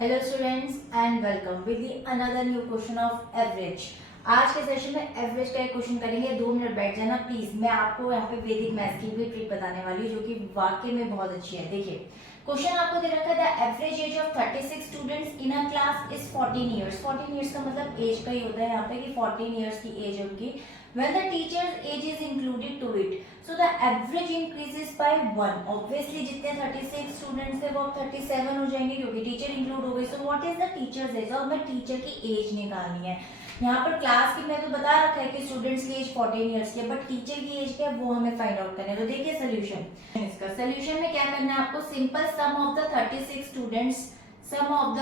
Hello students and welcome with another new question of average. आज के session में average का एक क्वेश्चन करेंगे। 2 मिनट बैठ जाना प्लीज। मैं आपको यहाँ पे वैदिक मैथ्स की भी ट्रिक बताने वाली हूँ जो कि वाकई में बहुत अच्छी है। देखिए क्वेश्चन आपको दे रखा है, the average age of 36 students in a class is 14 years. 14 years का मतलब एज का ही होता है यहाँ पे कि 14 इयर्स की एज है उनकी। When the teacher's age is included to it, so the average increases by 1. Obviously जितने 36 स्टूडेंट्स थे वो अब 37 हो जाएंगे क्योंकि टीचर इंक्लूड हो गई। So what is the teacher's age? और हमें टीचर की एज निकालनी है। यहाँ पर क्लास की मैं तो बता रखा है कि स्टूडेंट्स की एज 14 इयर्स की है, बट टीचर की एज क्या है वो हमें फाइंड आउट करना है। तो देखिए सोल्यूशन। इसका सोल्यूशन में क्या करना है आपको, simple sum of the 36 students, sum of the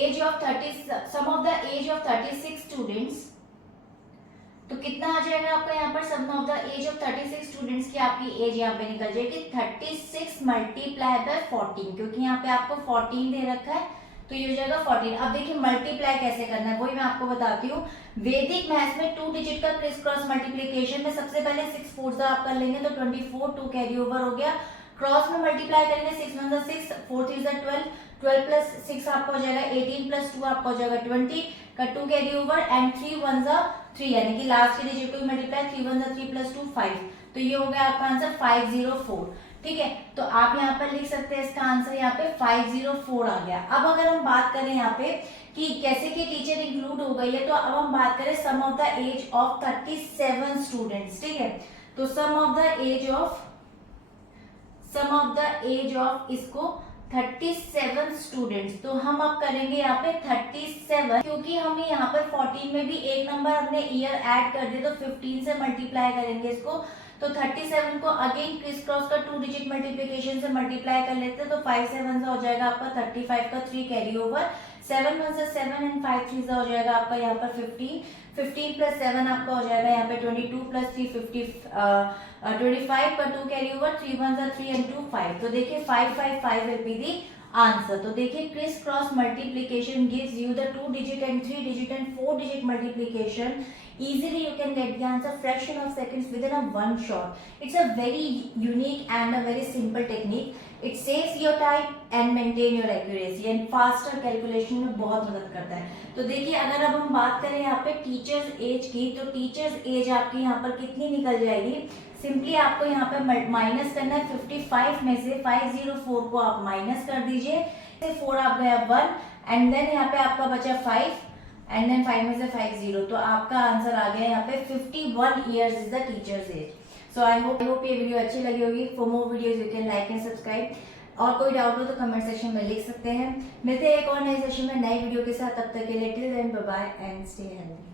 age of 36 students. तो कितना आ जाएगा आपका यहाँ पर, sum of the age of 36 students की आपकी एज यहाँ पे निकल जाएगी 36 मल्टीप्लाई बाय 14, क्योंकि यहाँ पे आपको 14 दे रखा है तो ये हो जाएगा 14। अब देखिए मल्टीप्लाई कैसे करना है वही मैं आपको बताती हूँ। वैदिक मैथ्स में 2 डिजिट का क्रिस क्रॉस मल्टीप्लिकेशन में सबसे पहले 6 4 आप कर लेंगे तो 24, 2 कैरी ओवर हो गया। क्रॉस में मल्टीप्लाई करेंगे 6 1 6, 4 3 12, 12 प्लस 6 आपका हो जाएगा 18 प्लस 2 आपका हो जाएगा 20 का 2 कैरी ओवर एंड 3 1 3, यानी कि लास्ट के डिजिट को मल्टीप्लाई 3 1 3 प्लस 2 5, तो ये हो गया आपका आंसर 504। ठीक है, तो आप यहाँ पर लिख सकते हैं इसका आंसर यहाँ पे 504 आ गया। अब अगर हम बात करें यहाँ पे कि कैसे कि टीचर इंक्लूड हो गई है, तो अब हम बात करें sum of the age of 37 students. ठीक है, तो sum of the age of इसको 37 स्टूडेंट्स, तो हम अब करेंगे यहाँ पे 37, क्योंकि हमने यहाँ पर 14 में भी एक नंबर हमने ईयर ऐड कर दिया तो 15 से मल्टीप्लाई करेंगे इसको। तो 37 को अगेन क्रिस क्रॉस का 2 डिजिट मल्टीप्लिकेशन से मल्टीप्लाई कर लेते हैं तो 5 7 से हो जाएगा आपका 35 का 3 कैरी ओवर, 7 1 से 7 एंड 5 3 से हो जाएगा आपका यहाँ पर 15, 15 प्लस 7 आपका हो जाएगा यहाँ पे 22 प्लस 3 25 का 2 कैरी ओवर, 3 1 3 एंड 2 5। तो देखिए 555 विल बी दी आंसर। तो देखिए criss cross multiplication gives you the 2 digit and 3 digit and 4 digit multiplication. Easily you can get the answer fraction of seconds within a one shot. It's a very unique and a very simple technique. It saves your time and maintain your accuracy and faster calculation में बहुत मदद करता है। तो देखिए अगर अब हम बात करें यहाँ पे टीचर्स एज की, तो टीचर्स एज आपकी यहाँ पर कितनी निकल जाएगी। सिंपली आपको यहाँ पे माइनस करना है 55 में से 504 को आप माइनस कर दीजिए, 4 आप गया 1 एंड देन यहाँ पे आपका बचा 5 एंड देन 5 में से 50, तो आपका आंसर आ गया यहाँ पे 51 years is the teacher's age. So I hope ये वीडियो अच्छी लगी होगी। For more videos you can like and subscribe. और कोई डाउट हो तो कमेंट सेक्शन में लिख सकते हैं। मिलते हैं एक और नए सेशन में नई वीडियो के साथ, तब तक के लिए till then bye bye and stay healthy.